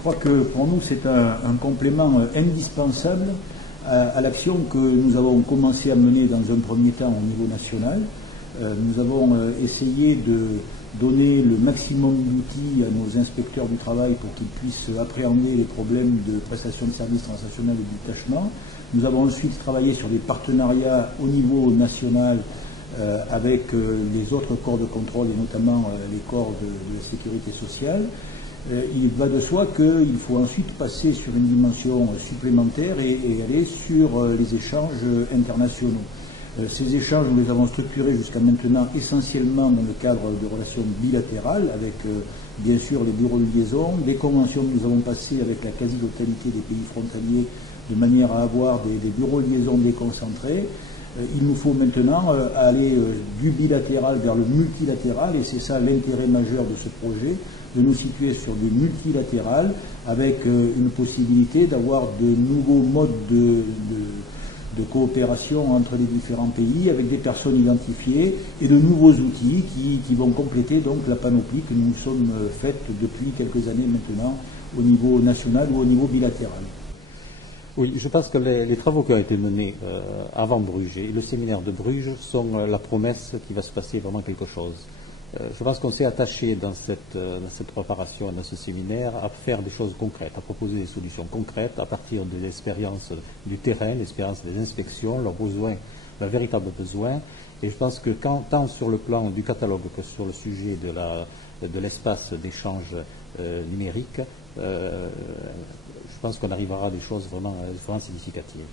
crois que pour nous, c'est un complément indispensable à l'action que nous avons commencé à mener dans un premier temps au niveau national. Nous avons essayé de donner le maximum d'outils à nos inspecteurs du travail pour qu'ils puissent appréhender les problèmes de prestation de services transnationales et de détachement. Nous avons ensuite travaillé sur des partenariats au niveau national avec les autres corps de contrôle et notamment les corps de la sécurité sociale. Il va de soi qu'il faut ensuite passer sur une dimension supplémentaire et aller sur les échanges internationaux. Ces échanges, nous les avons structurés jusqu'à maintenant essentiellement dans le cadre de relations bilatérales avec bien sûr les bureaux de liaison, des conventions que nous avons passées avec la quasi-totalité des pays frontaliers de manière à avoir des bureaux de liaison déconcentrés. Il nous faut maintenant aller du bilatéral vers le multilatéral et c'est ça l'intérêt majeur de ce projet, de nous situer sur du multilatéral avec une possibilité d'avoir de nouveaux modes de coopération entre les différents pays avec des personnes identifiées et de nouveaux outils qui vont compléter donc la panoplie que nous nous sommes faites depuis quelques années maintenant au niveau national ou au niveau bilatéral. Oui, je pense que les travaux qui ont été menés avant Bruges et le séminaire de Bruges sont la promesse qu'il va se passer vraiment quelque chose. Je pense qu'on s'est attaché dans cette préparation, dans ce séminaire, à faire des choses concrètes, à proposer des solutions concrètes à partir de l'expérience du terrain, l'expérience des inspections, leurs besoins, leurs véritables besoins. Et je pense que tant sur le plan du catalogue que sur le sujet de l'espace d'échange numérique, je pense qu'on arrivera à des choses vraiment significatives.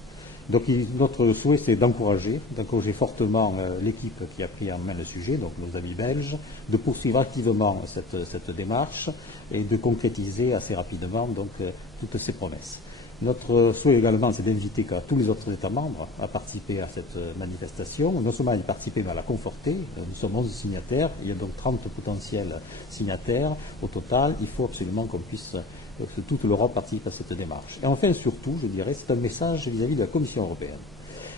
Donc notre souhait, c'est d'encourager fortement l'équipe qui a pris en main le sujet, donc nos amis belges, de poursuivre activement cette démarche et de concrétiser assez rapidement donc, toutes ces promesses. Notre souhait également, c'est d'inviter tous les autres États membres à participer à cette manifestation, non seulement à y participer, mais à la conforter. Nous sommes 11 signataires, il y a donc 30 potentiels signataires au total. Il faut absolument qu'on puisse que toute l'Europe participe à cette démarche. Et enfin, surtout, je dirais, c'est un message vis-à-vis de la Commission européenne.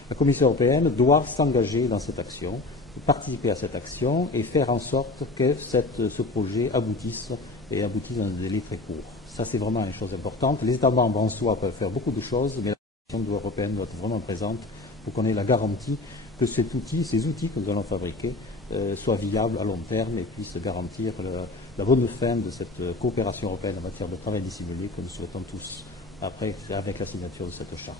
La Commission européenne doit s'engager dans cette action, participer à cette action et faire en sorte que ce projet aboutisse dans un délai très court. Ça, c'est vraiment une chose importante. Les États membres en soi peuvent faire beaucoup de choses, mais la Commission européenne doit être vraiment présente pour qu'on ait la garantie que ces outils que nous allons fabriquer soient viables à long terme et puissent garantir la bonne fin de cette coopération européenne en matière de travail dissimulé que nous souhaitons tous après avec la signature de cette charte.